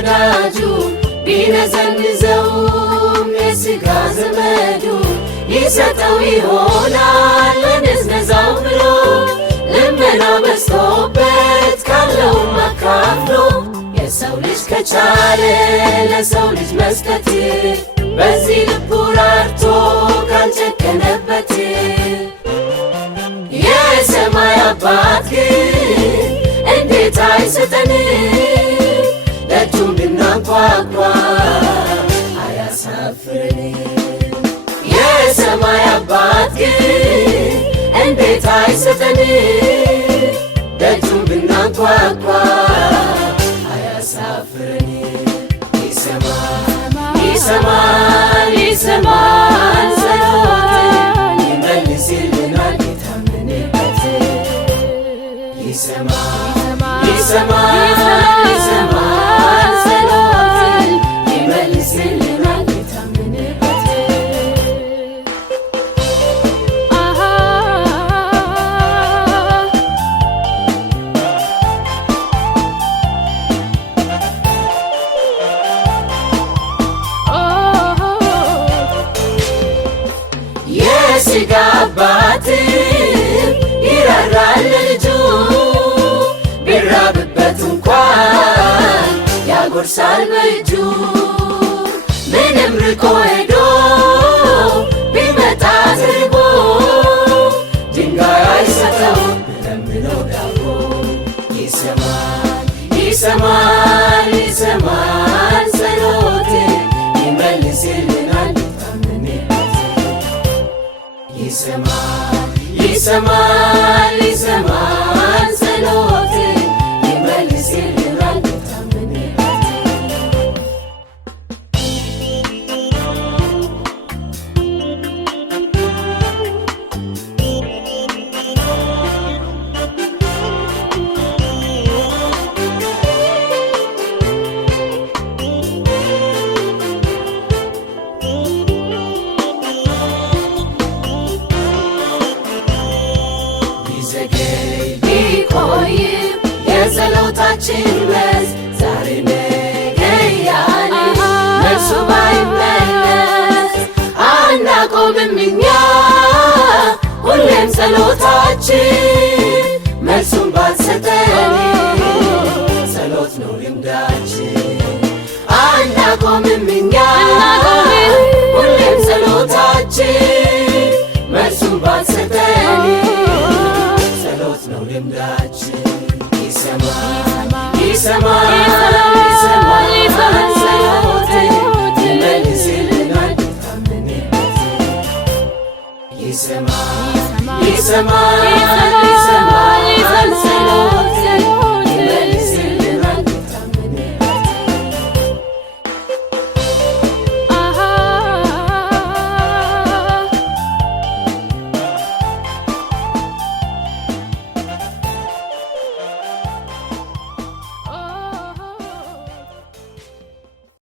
ወዳጁ ቢነዘንዘውም የሥጋ ዘመዱ ይሰጠው ይሆናል ለነዝነዛው ብሎ ልመና በዝቶበት ካለውም አካፍሎ የሰው ልጅ ከቻለ ለሰው ልጅ መስጠት በዚህ ልቡ ራርቶ ካልጨከነበት የሰማይ አባት ግን እንዴት አይሰጠን ደጁን ብናንኳኳ አያሳፍረን የሰማይ አባት ግን እንዴት አይሰጠን ደጁን ብናንኳኳ አያሳፍረን ይሰማል ይሰማል ጸሎትን ይመልስልናል የታመንበት ይሰማል ይሰማል ጸሎትን ይመልስልናል የታመንበት የሥጋ አባትም ይራራል ለልጁ ቢራብበት እንኳን ያጎርሳል በእጁ ምንም ርቆ ሄዶ ቢመጣ ተርቦ ድንጋይ አይሰጠውም ቢለምነው ዳቦ ይሰማል ይሰማል ጸሎትን ይመልስልናል የታመንበት ይሰማል ጸሎትን ይመልስልናል የታመንበት ቢቆይም የጸሎታችን መልስ ዛሬ ነገ እያለ መልሱ ባይመለስ አናቆምም እኛ ሁሌም ጸሎታችን